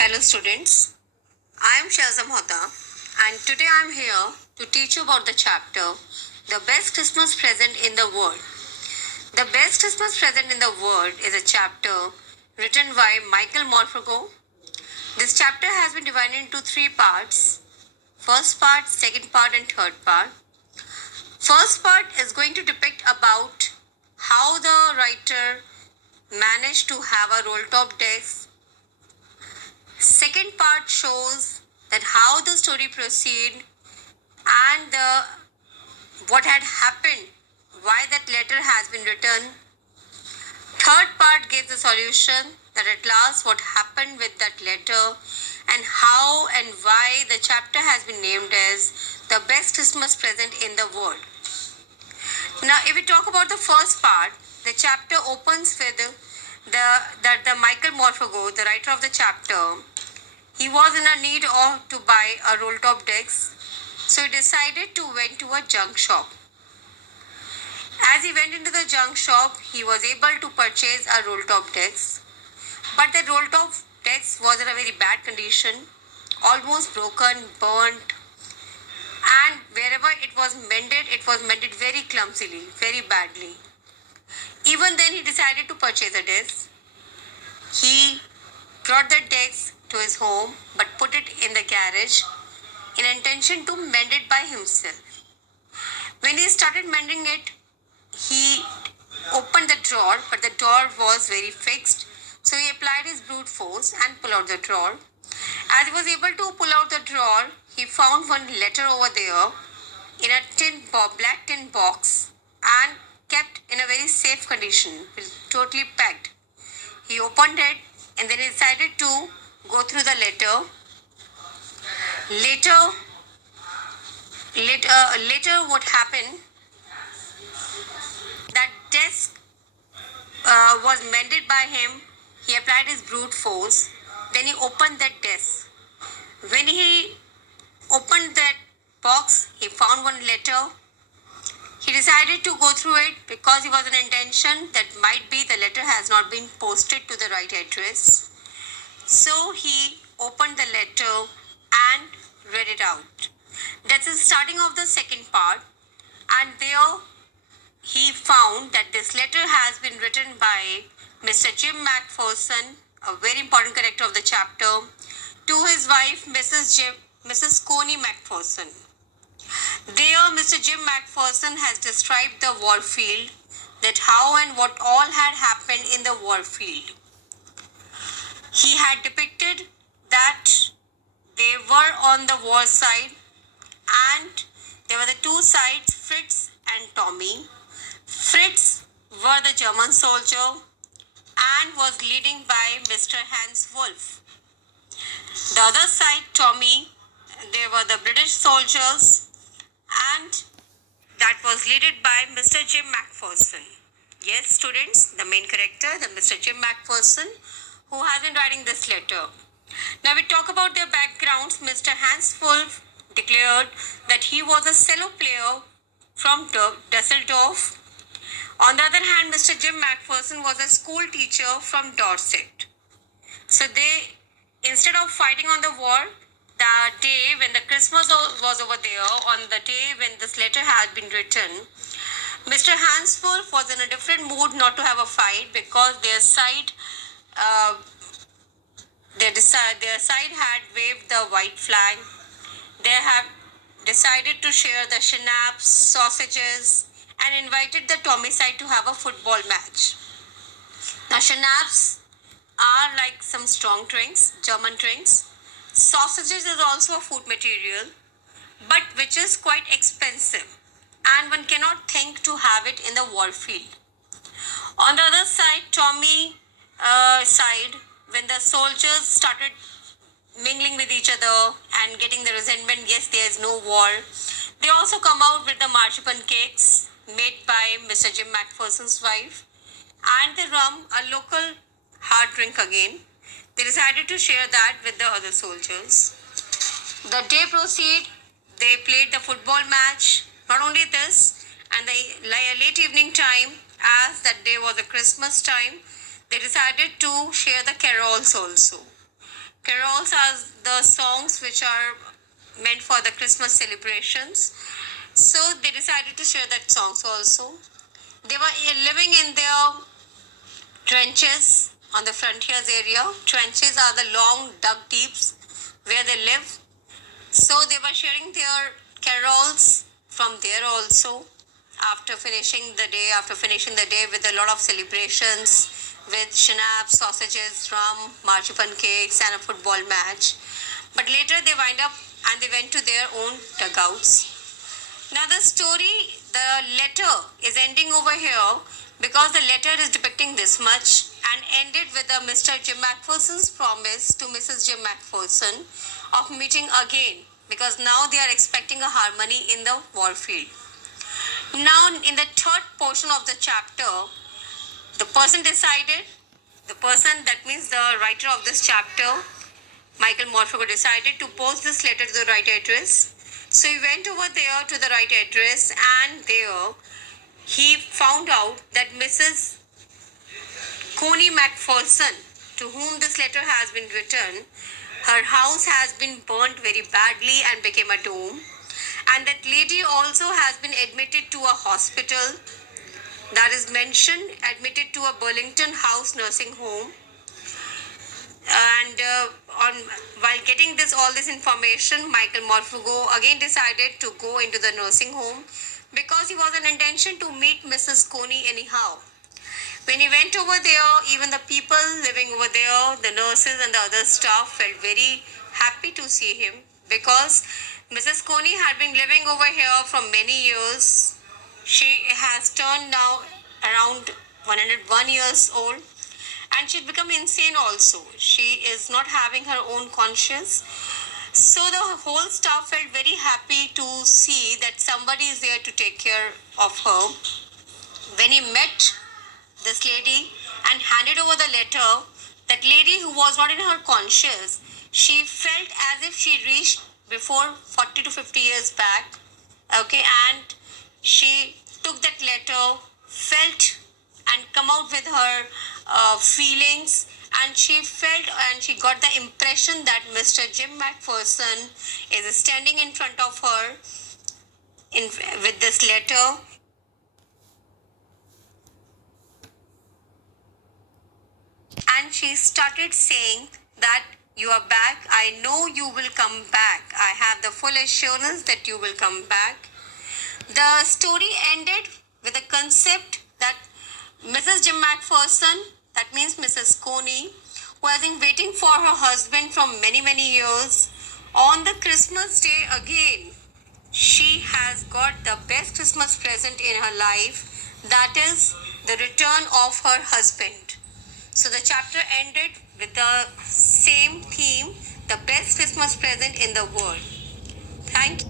Hello students, I am Shazam Hota and today I am here to teach you about the chapter The Best Christmas Present in the World. The Best Christmas Present in the World is a chapter written by Michael Morpurgo. This chapter has been divided into three parts. First part, second part and third part. First part is going to depict about how the writer managed to have a roll top desk. Second part shows that how the story proceed and what had happened, why that letter has been written. Third part gives the solution that at last what happened with that letter and how and why the chapter has been named as the best Christmas present in the world. Now, if we talk about the first part, the chapter opens with the Michael Morpurgo, the writer of the chapter. He was in a need of to buy a roll top desk, so he decided to went to a junk shop. As he went into the junk shop, he was able to purchase a roll top desk, but the roll top desk was in a very bad condition, almost broken, burnt, and wherever it was mended very clumsily, very badly. Even then, he decided to purchase a desk. He brought the desk to his home but put it in the garage in intention to mend it by himself. When he started mending it, he opened the drawer, but the drawer was very fixed. So he applied his brute force and pulled out the drawer. As he was able to pull out the drawer, he found one letter over there in a black tin box and kept in a very safe condition, totally packed. He opened it and then he decided to go through the letter. Later, what happened? That desk was mended by him. He applied his brute force. Then he opened that desk. When he opened that box, he found one letter. He decided to go through it because he was an intention that might be the letter has not been posted to the right address. So he opened the letter and read it out. That's the starting of the second part. And there he found that this letter has been written by Mr. Jim McPherson, a very important character of the chapter, to his wife, Mrs. Coney McPherson. There, Mr. Jim McPherson has described the war field, that how and what all had happened in the war field. He had depicted that they were on the war side and there were the two sides, Fritz and Tommy. Fritz were the German soldier and was leading by Mr. Hans Wolf. The other side, Tommy, they were the British soldiers and that was led by Mr. Jim McPherson. Yes, students, the main character, the Mr. Jim McPherson, who has been writing this letter. Now we talk about their backgrounds. Mr. Hans Wolf declared that he was a cello player from Dusseldorf. On the other hand, Mr. Jim McPherson was a school teacher from Dorset. So they, instead of fighting on the war, the day when the Christmas was over there, on the day when this letter had been written, Mr. Hans Wolf was in a different mood not to have a fight because their side had waved the white flag. They have decided to share the schnapps, sausages, and invited the Tommy side to have a football match. Now, schnapps are like some strong drinks, German drinks. Sausages is also a food material, but which is quite expensive, and one cannot think to have it in the war field. On the other side, Tommy side, when the soldiers started mingling with each other and getting the resentment, yes, there is no war, they also come out with the marzipan cakes made by Mr. Jim McPherson's wife and the rum, a local hard drink again. They decided to share that with the other soldiers. The day proceeded, they played the football match. Not only this, and the late evening time, as that day was a Christmas time, they decided to share the carols also. Carols are the songs which are meant for the Christmas celebrations. So they decided to share that songs also. They were living in their trenches on the frontiers area. Trenches are the long dug deeps where they live. So they were sharing their carols from there also. After finishing the day with a lot of celebrations, with schnapps, sausages, rum, marzipan cakes, and a football match. But later they wind up and they went to their own dugouts. Now the story, the letter is ending over here because the letter is depicting this much and ended with a Mr. Jim McPherson's promise to Mrs. Jim McPherson of meeting again, because now they are expecting a harmony in the warfield. Now in the third portion of the chapter, the person that means the writer of this chapter, Michael Morphy, decided to post this letter to the right address. So he went over there to the right address, and there he found out that Mrs. Coney McPherson, to whom this letter has been written, her house has been burnt very badly and became a dome. And that lady also has been admitted to a hospital that is mentioned, admitted to a Burlington House nursing home. And while getting all this information, Michael Morphugo again decided to go into the nursing home because he was an intention to meet Mrs. Coney anyhow. When he went over there, even the people living over there, the nurses and the other staff felt very happy to see him because Mrs. Coney had been living over here for many years. She has turned now around 101 years old, and she'd become insane also. She is not having her own conscience. So the whole staff felt very happy to see that somebody is there to take care of her. When he met this lady and handed over the letter, that lady who was not in her conscience, she felt as if she reached before 40 to 50 years back. Okay, and she took that letter, felt and come out with her feelings, and she felt and she got the impression that Mr. Jim McPherson is standing in front of her with this letter. And she started saying that you are back. I know you will come back. I have the full assurance that you will come back. The story ended with a concept that Mrs. Jim McPherson, that means Mrs. Coney, who has been waiting for her husband from many, many years, on the Christmas day again, she has got the best Christmas present in her life, that is the return of her husband. So the chapter ended with the same theme, the best Christmas present in the world. Thank you.